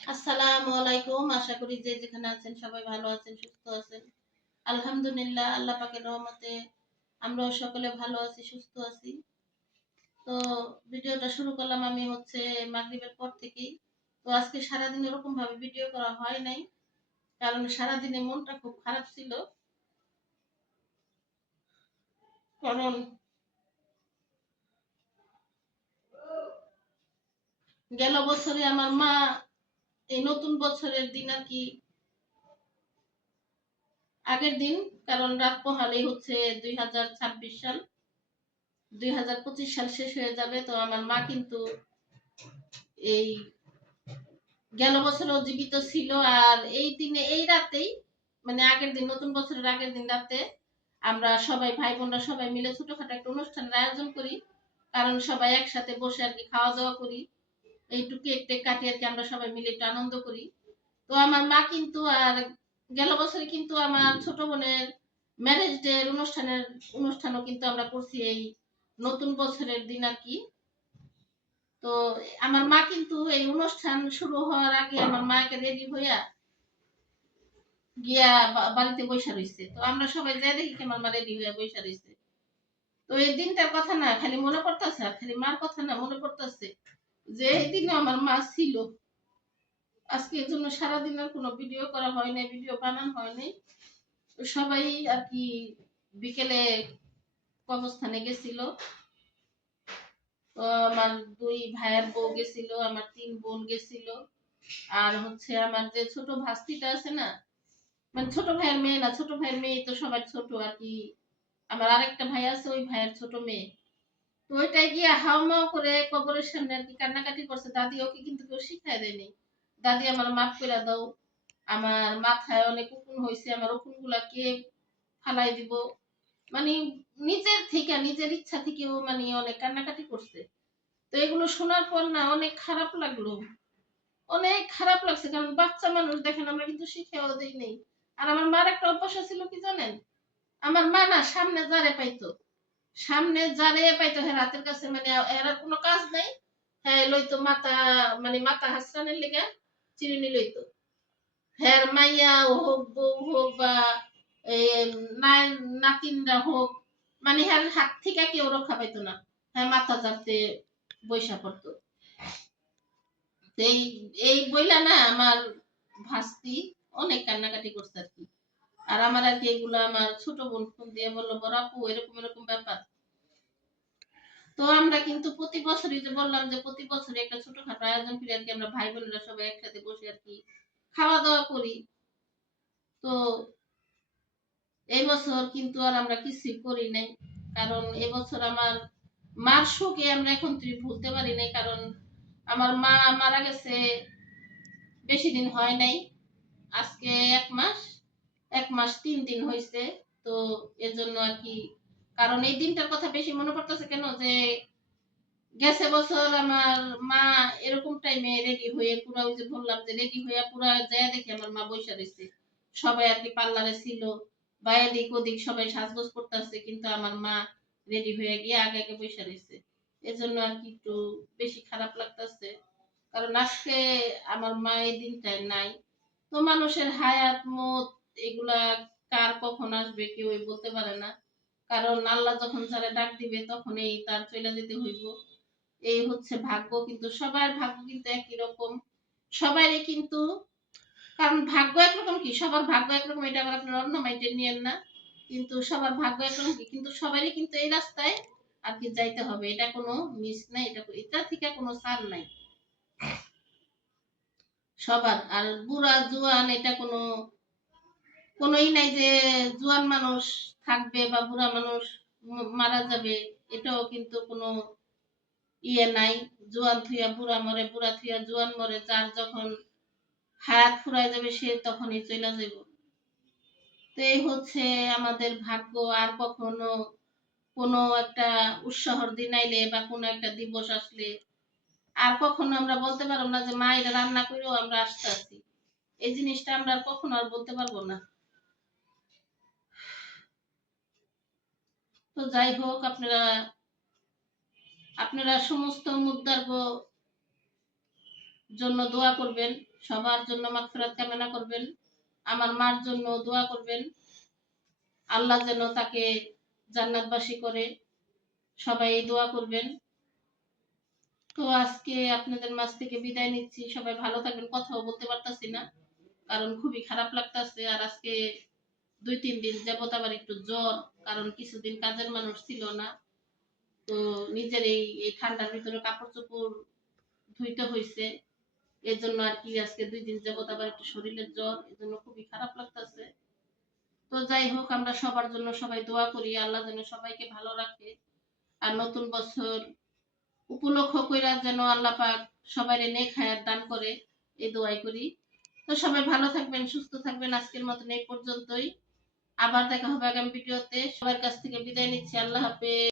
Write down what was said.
আসসালামু আলাইকুম। আশা করি যে যেখানে আছেন সবাই ভালো আছেন, সুস্থ আছেন। আলহামদুলিল্লাহ, আল্লাহ পাকের রহমতে আমরাও সকলে ভালো আছি, সুস্থ আছি। তো ভিডিওটা শুরু করলাম আমি হচ্ছে মাগরিবের পর থেকেই। তো আজকে সারাদিন এরকম ভাবে ভিডিও করা হয় নাই, কারণ সারাদিনে মনটা খুব খারাপ ছিল। কারণ গেল বছরে আমার মা এই নতুন বছরের দিন আর কি আগের দিন, কারণ রাত পোহালেই হচ্ছে দুই হাজার ছাব্বিশ সাল। দুই হাজার পঁচিশ সাল শেষ হয়ে যাবে, তো আমার মা কিন্তু এই গেল বছরও জীবিত ছিল, আর এই দিনে, এই রাতেই মানে আগের দিন, নতুন বছরের আগের দিন রাতে আমরা সবাই ভাই বোনরা সবাই মিলে ছোটখাটো একটা অনুষ্ঠানের আয়োজন করি, কারণ সবাই একসাথে বসে আর কি খাওয়া দাওয়া করি। একটু কেক টেক কাটি আর কি আমরা সবাই মিলে একটু আনন্দ করি। তো আমার মা কিন্তু আর গেল বছরে কিন্তু আমার ছোট বোনের ম্যারেজ ডে অনুষ্ঠানের, অনুষ্ঠানও কিন্তু আমরা করছি এই নতুন বছরের দিন আর কি। তো আমার মা কিন্তু এই অনুষ্ঠান শুরু হওয়ার আগে আমার মাকে রেডি হইয়া গিয়া বাড়িতে বৈশা রইছে। তো আমরা সবাই যাই দেখি আমার মা রেডি হইয়া বৈশা রইছে। তো এই দিনটার কথা না, খালি মনে পড়তেছে আর খালি মার কথা না, মনে পড়তেছে। যে দিনে আমার মা ছিল। আজকে এর জন্য সারাদিন আর কোনো ভিডিও করা হয় নাই ভিডিও বানানো হয় নাই। সবাই আর কি বিকেলে কবরস্থানে গেছিল। তো আমার দুই ভাইয়ের বউ গেছিল, আমার তিন বোন গেছিল। আর হচ্ছে আমার যে ছোট ভাস্তিটা আছে না মানে ছোট ভাইয়ের মেয়ে না, ছোট ভাইয়ের মেয়ে তো সবার ছোট আর কি। আমার আরেকটা ভাই আছে, ওই ভাইয়ের ছোট মেয়ে। তো ওইটাই গিয়ে হাওমাও করে কবরের সামনে আর কি কান্নাকাটি করছে। দাদি ওকে কিন্তু কেউ শিখাই দেয়নি দাদি, আমার মাফ করে দাও। আমার মাথায় অনেক উকুন হয়েছে আমার উকুনগুলা কে ফালাই দিব? মানে নিজের থেকে, নিজের ইচ্ছা থেকেও মানে অনেক কান্নাকাটি করছে। তো এগুলো শোনার পর না অনেক খারাপ লাগল। অনেক খারাপ লাগছে। কারণ বাচ্চা মানুষ দেখেন, আমরা কিন্তু শিখেও দেই নেই। আর আমার মার একটা অভ্যাস ছিল কি জানেন? আমার মা না সামনে যারে পাইতো। সামনে যারে পাইতো হ্যাঁ রাতের কাছে মানে এর কোনো কাজ নাই। হ্যাঁ লইতো মাথা মানে মাথা হাসরানের লেগে চিরুনি লইতো। হ্যাঁ মাইয়া হোক, বউ হোক বা নাতিনরা হোক মানে হ্যাঁ হাত থেকে কেউ রক্ষা পাইতো না। হ্যাঁ মাথা যাতে বৈশা পড়তো। এই এই বইলা না আমার ভাস্তি অনেক কান্নাকাটি করছে আর কি। আর আমার আর কি এগুলো আমার ছোট বোন ফোন দিয়ে বলল, বড় আপু, এরকম এরকম ব্যাপার। তো আমরা কিন্তু প্রতি বছরই যে বললাম যে প্রতি বছরই একটা ছোটখাটো আয়োজন করি আর কি, আমরা ভাই বোনেরা সবাই একসাথে বসে আর কি খাওয়া দাওয়া করি। তো এই বছর কিন্তু আর আমরা কিছুই করি নাই, কারণ এবছর আমার মার শোকে আমরা এখন তুই ভুলতে পারি নাই, কারণ আমার মা মারা গেছে, বেশি দিন হয় নাই, আজকে এক মাস। এক মাস, তিন দিন হয়েছে তো এর জন্য আর কি, কারণ এই দিনটার কথা বেশি মনে পড়তেছে কেন যে, গেছে বছর আমার মা এরকম টাইমে রেডি হয়ে পুরা ওই যে বললাম যে রেডি হয়ে পুরা যায় দেখি আমার মা বসে রয়েছে সবাই আর কি পার্লারে ছিল, বা এদিক ওদিক সবাই সাজগোজ করতেছে, কিন্তু আমার মা রেডি হয়ে গিয়ে আগে আগে বসে রয়েছে এজন্য আর কি একটু বেশি খারাপ লাগতেছে। কারণ আজকে আমার মা এই দিনটায় নাই। তো মানুষের হায়াত, মত এগুলা কার কখন আসবে কেউ বলতে পারে না। কারণ আল্লাহ যখন যারা ডাক দিবে তখনই তার চলে যেতে হইব। এই হচ্ছে ভাগ্য, কিন্তু সবার ভাগ্য কিন্তু একই রকম। সবারই কিন্তু, কারণ ভাগ্য একরকম কি? সবার ভাগ্য একরকম, এটা আবার আপনার অন্য মাইন্ডে নিয়েন না। কিন্তু সবার ভাগ্য একরকম কি? কিন্তু সবারই কিন্তু এই রাস্তায় আর কি যাইতে হবে। এটা কোনো মিস নাই, এটা এটা থেকে কোনো সার নাই। সবার, আর বুড়া জোয়ান, এটা কোনো কোনোই নাই যে জোয়ান মানুষ থাকবে বা বুড়া মানুষ মারা যাবে, এটাও কিন্তু কোনো ইয়ে নাই। জোয়ান থুইয়া বুড়া মরে, বুড়া থুইয়া জোয়ান মরে, যার যখন হায়াত ফুরাই যাবে, সে তখনই চলে যাব তো এই হচ্ছে আমাদের ভাগ্য। আর কখনো কোনো একটা উৎসাহর দিন আইলে বা কোনো একটা দিবস আসলে, আর কখনো আমরা বলতে পারব না যে, মা, এটা রান্না করেও আমরা আসতে আছি এই জিনিসটা আমরা আর কখনো আর বলতে পারব না। তো যাই হোক আপনারা আপনারা সমস্ত মুদ্রার জন্য দোয়া করবেন, সবার জন্য মাগফিরাত কামনা করবেন, আমার মার জন্য দোয়া করবেন, আল্লাহ যেন তাকে জান্নাতবাসী করে সবাই দোয়া করবেন। তো আজকে আপনাদের মাঝ থেকে বিদায় নিচ্ছি, সবাই ভালো থাকবেন, কথাও বলতে পারতাছি না, কারণ খুবই খারাপ লাগতাছে, আর আজকে দুই, তিন দিন যাবত আবার একটু জ্বর, কারণ কিছুদিন কাজের মানুষ ছিল না। তো নিজের এই এই ঠান্ডার ভিতরে কাপড় চোপড় ধুইতে হয়েছে এর জন্য আর কি আজকে দুই দিন যাবত আবার একটু শরীরের জ্বর এই জন্য খুবই খারাপ লাগতাছে। তো যাই হোক, আমরা সবার জন্য সবাই দোয়া করি, আল্লাহ যেন সবাইকে ভালো রাখে। আর নতুন বছর উপলক্ষ কইরা যেন আল্লাহ পাক সবাই নেক হায়াত দান করে, এই দোয়াই করি। তো সবাই ভালো থাকবেন, সুস্থ থাকবেন, আজকের মতন এই পর্যন্তই। আবার দেখা হবে আগামী ভিডিওতে। সবার কাছ থেকে বিদায় নিচ্ছি আল্লাহ হাফেজ।